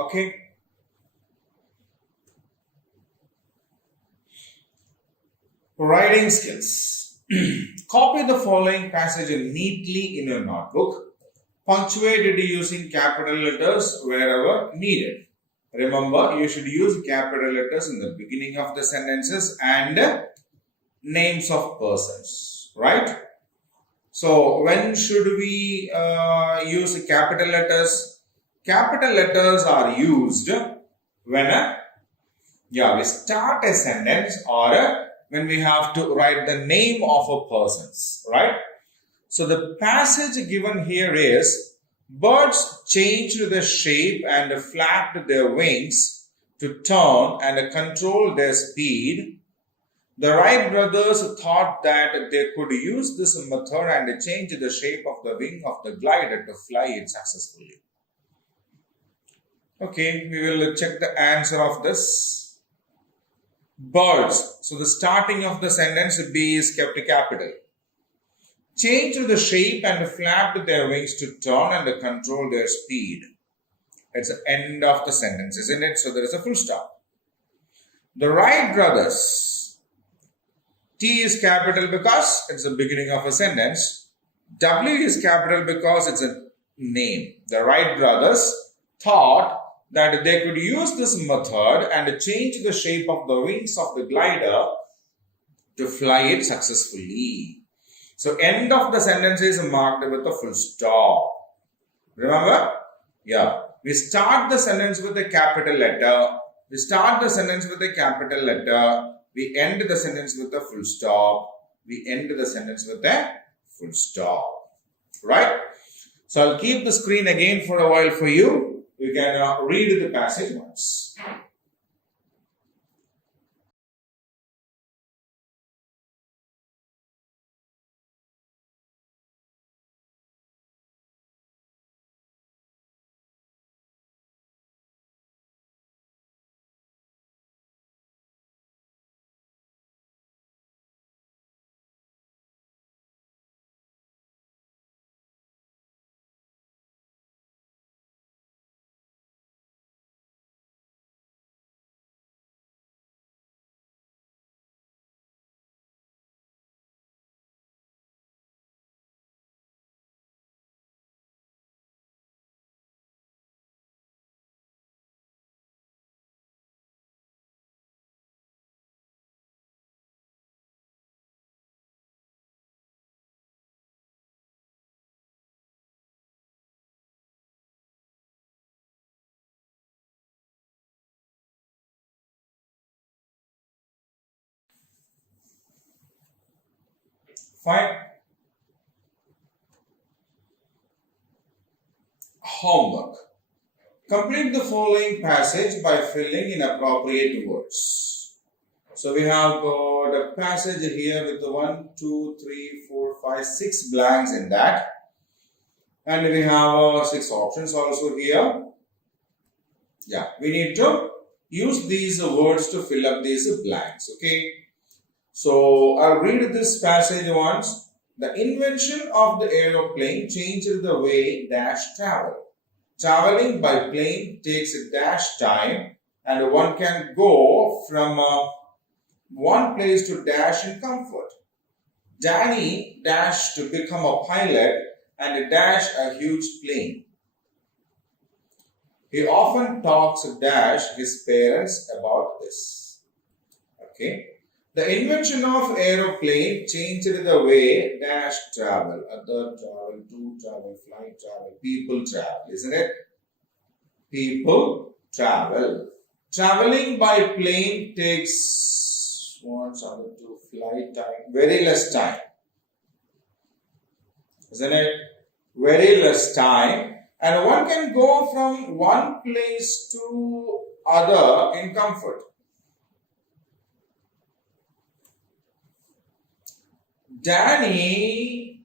Okay. Writing skills. Copy the following passage neatly in your notebook. Punctuate it using capital letters wherever needed. Remember, you should use capital letters in the beginning of the sentences and names of persons, right? So, when should we use capital letters? Capital letters are used when we start a sentence or when we have to write the name of a person, right? So the passage given here is, birds changed the shape and flapped their wings to turn and control their speed. The Wright brothers thought that they could use this method and change the shape of the wing of the glider to fly it successfully. Okay, we will check the answer of this. Birds. So the starting of the sentence B is kept capital. Changed the shape and flapped their wings to turn and control their speed. It's the end of the sentence, isn't it? So there is a full stop. The Wright brothers. T is capital because it's the beginning of a sentence. W is capital because it's a name. The Wright brothers thought that they could use this method and change the shape of the wings of the glider to fly it successfully. So, end of the sentence is marked with a full stop. Remember? Yeah. We start the sentence with a capital letter. We start the sentence with a capital letter. We end the sentence with a full stop. We end the sentence with a full stop. Right? So, I'll keep the screen again for a while for you. You can read the passage once. Fine. Homework. Complete the following passage by filling in appropriate words. So we have got a passage here with the 1, 2, 3, 4, 5, 6 blanks in that. And we have 6 options also here. Yeah, we need to use these words to fill up these blanks. Okay. So I'll read this passage once. The invention of the aeroplane changed the way dash travel. Traveling by plane takes a dash time and one can go from one place to dash in comfort. Danny dashed to become a pilot and dash a huge plane. He often talks dash his parents about this. Okay. The invention of aeroplane changed the way dash travel, other travel, to travel, flight travel, people travel, isn't it? People travel. Traveling by plane takes flight time, very less time, isn't it? Very less time, and one can go from one place to other in comfort. Danny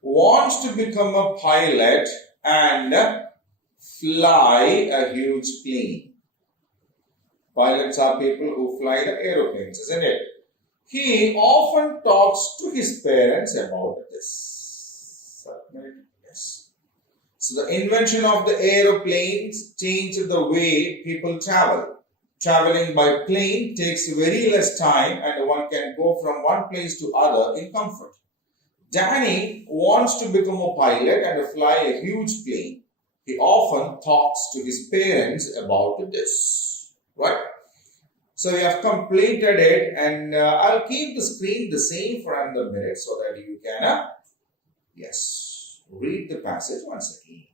wants to become a pilot and fly a huge plane. Pilots are people who fly the aeroplanes, isn't it? He often talks to his parents about this. Yes. So the invention of the aeroplanes changed the way people travel. Traveling by plane takes very less time and one can go from one place to other in comfort. Danny wants to become a pilot and fly a huge plane. He often talks to his parents about this. Right? So you have completed it, and I'll keep the screen the same for another minute so that you can, yes, read the passage once again.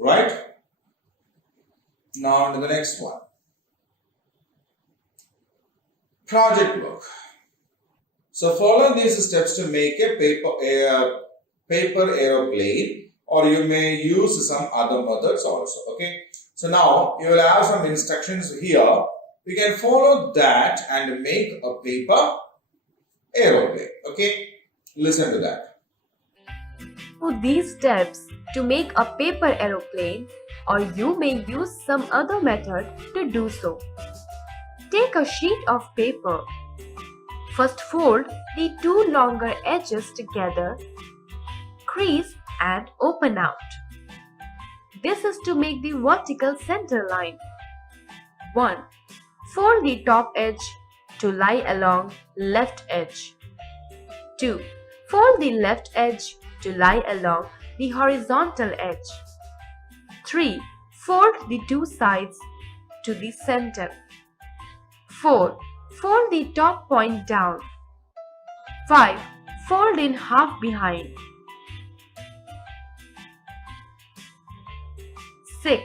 Right? Now on to the next one. Project work. So follow these steps to make a paper aeroplane, or you may use some other methods also. Okay. So now you will have some instructions here. We can follow that and make a paper aeroplane. Okay. Listen to that. Follow these steps to make a paper aeroplane, or you may use some other method to do so. Take a sheet of paper. First fold the two longer edges together, crease and open out. This is to make the vertical center line. 1. Fold the top edge to lie along left edge. 2. Fold the left edge to lie along the horizontal edge. 3. Fold the two sides to the center. 4. Fold the top point down. 5. Fold in half behind. 6.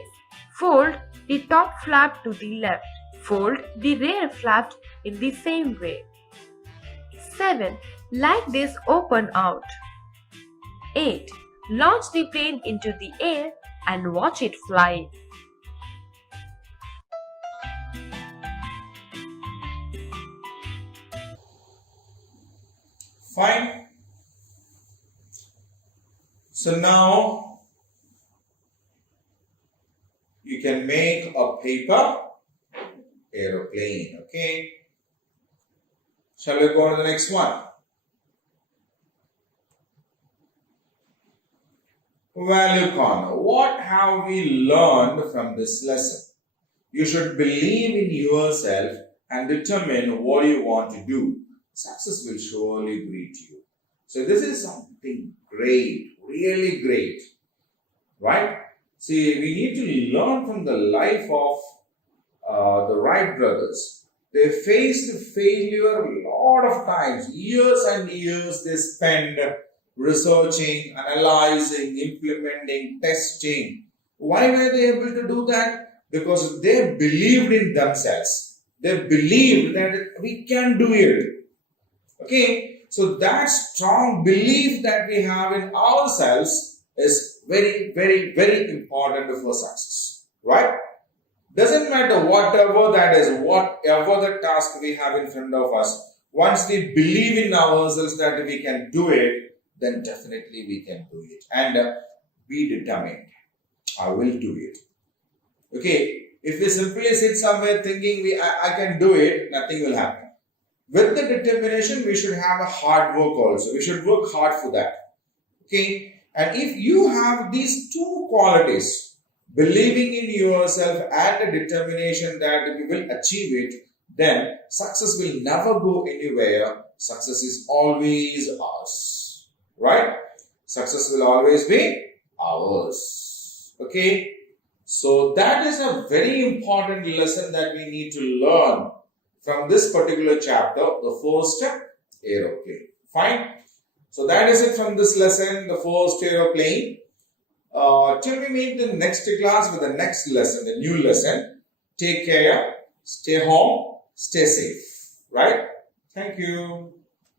Fold the top flap to the left. Fold the rear flap in the same way. 7. Like this, open out. 8. Launch the plane into the air and watch it fly. Fine. So now you can make a paper aeroplane. Okay. Shall we go on to the next one? Value corner. What have we learned from this lesson? You should believe in yourself and determine what you want to do. Success will surely greet you. So this is something great, really great, right? See, we need to learn from the life of the Wright brothers. They faced failure a lot of times, years and years they spent researching, analyzing, implementing, testing. Why were they able to do that? Because they believed in themselves. They believed that we can do it. Okay, so that strong belief that we have in ourselves is very, very, very important for success, right? Doesn't matter whatever that is, whatever the task we have in front of us, once we believe in ourselves that we can do it, then definitely we can do it. And be determined. I will do it. Okay, if we simply sit somewhere thinking I can do it, nothing will happen. With the determination, we should have a hard work also. We should work hard for that. Okay, and if you have these two qualities, believing in yourself and the determination that we will achieve it, then success will never go anywhere. Success is always ours. Right? Success will always be ours. Okay? So that is a very important lesson that we need to learn from this particular chapter, the first aeroplane. Fine. So that is it from this lesson, the first aeroplane. Till we meet the next class with the next lesson, the new lesson. Take care, stay home, stay safe. Right? Thank you.